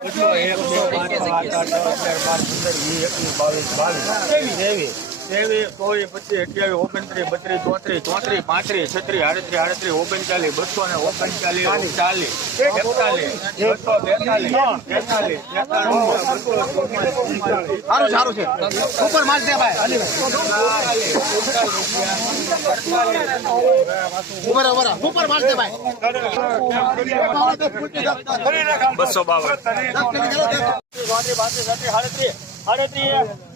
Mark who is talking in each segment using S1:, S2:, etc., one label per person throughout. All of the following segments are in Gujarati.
S1: એક, બે, પાંચ, સાત, આઠ, નવ, અગિયાર, બાર, પંદર, વીસ, એકવીસ, બાવીસ, બાવીસ, ત્રેવીસ, ત્રેવીસ, ચોવીસ, પચીસ, અઠ્યાવીસ, ઓગણત્રીસ, બત્રીસ, ચોત્રીસ, ચોત્રીસ, પાંત્રીસ, છત્રીસ, આડત્રીસ, આડત્રીસ, ઓગણચાલીસ, બસો ને ઓગણચાલીસ, ચાલીસ, એકતાલીસ, બસો બેતાલીસ, તેતાલીસ,
S2: સારું સારું છે ઉપર માલ છે ભાઈ ઉપર ઉપર ઉપર માલ છે ભાઈ
S3: બસો બાવન
S4: અરે ગમે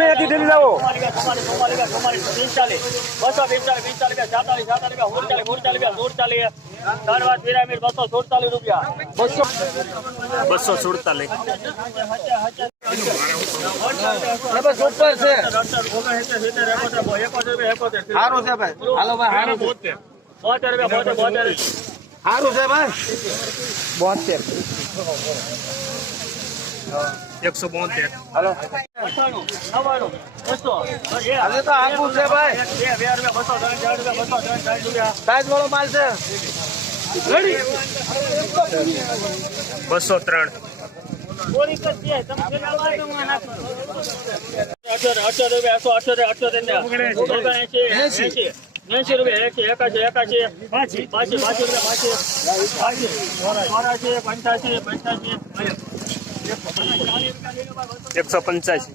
S4: ત્યાંથી ઢીલી લાવો.
S3: બસો બસો સુડતાલીસ
S2: સારું છે ભાઈ હાલો ભાઈ સારું છે
S3: બોતેર રૂપિયા બસો
S2: સુડતાલીસ. આપવું છે ભાઈ.
S3: બે બે રૂપિયા બસો ત્રણ ચાર રૂપિયા બસો ત્રણ ચાર રૂપિયા
S2: સાઈઝ વાળો માલ છે.
S3: બસો ત્રણ. અઠ્યોતેર રૂપિયા એકસો અઠ્યોતેર ને ઓગણએંશી એંશી એંશી રૂપિયા બાસી બાસી ચોરાશી પંચ્યાસી પંચ્યાસી
S4: એકસો પંચ્યાસી.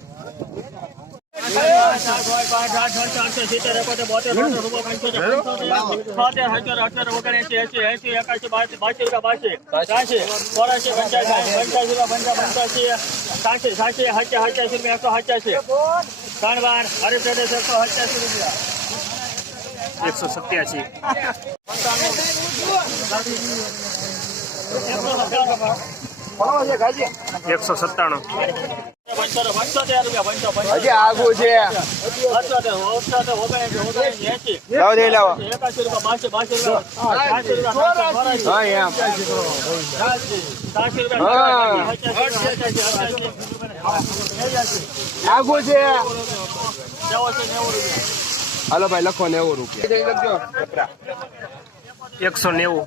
S4: એકસો સત્યાસી. એકસો સત્તાણું.
S2: હજી આગું છે. લાવો દે હા એમ. આગું છે. હાલો ભાઈ લખો નેવું રૂપિયા.
S4: એકસો નેવું.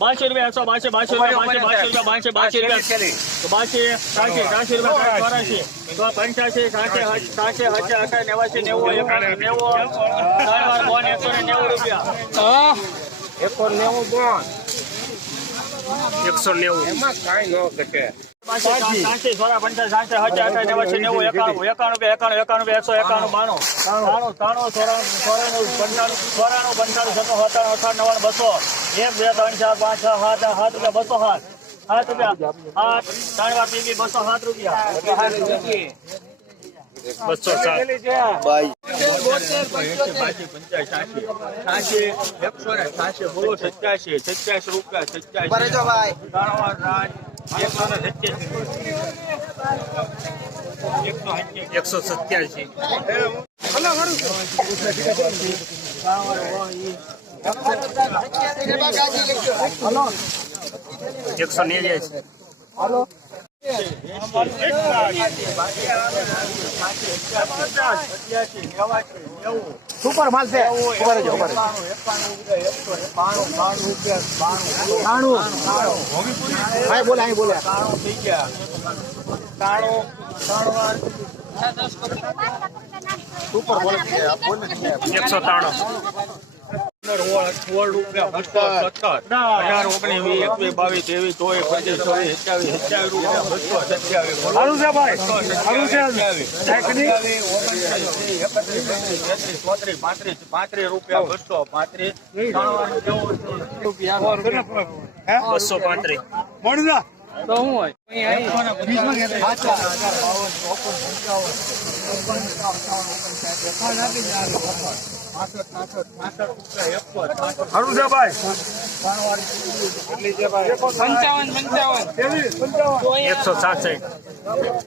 S3: બાસી રૂપિયા એકસો બાસી બાસી રૂપિયા બાસી બાસી રૂપિયા બાસી રૂપિયા બાસી ત્રાસી ત્રાસી રૂપિયા ચોરાશી. તો પંચ્યાસી સાઠી સાઠી હજાર અઠાઈ નેવાસી નેવું એકાણું નેવું ત્રણ બોન એકસો ને નેવું રૂપિયા.
S2: એકસો નેવું બોન.
S4: એકસો નેવું.
S2: એમાં કાંઈ ન ઘટે.
S3: એકસો બસો. એક બે ત્રણ ચાર પાંચ છ સાત આઠ સાત રૂપિયા બસો સાત. સાત રૂપિયા. આઠ ત્રણ વાર પીવી બસો સાત રૂપિયા.
S4: બસો સાત.
S3: એકસો સત્યાસી. એકસો
S4: એકસો એકસો નેવ્યાસી
S2: સુપર માલ છે. ઉપર જો ઉપર ભાઈ બોલે અહીં બોલે. સુપર બોલે
S4: એકસો ત્રાણું
S3: અઢાર ઓગણીસ વીસ એકવીસ બાવીસ ત્રેવીસ પાંત્રીસ સત્યાવીસ સત્યાવીસ રૂપિયા બસો સત્યાવીસ
S4: સારું છે ભાઈ.
S5: શું હોય
S6: એકસો સાસઠ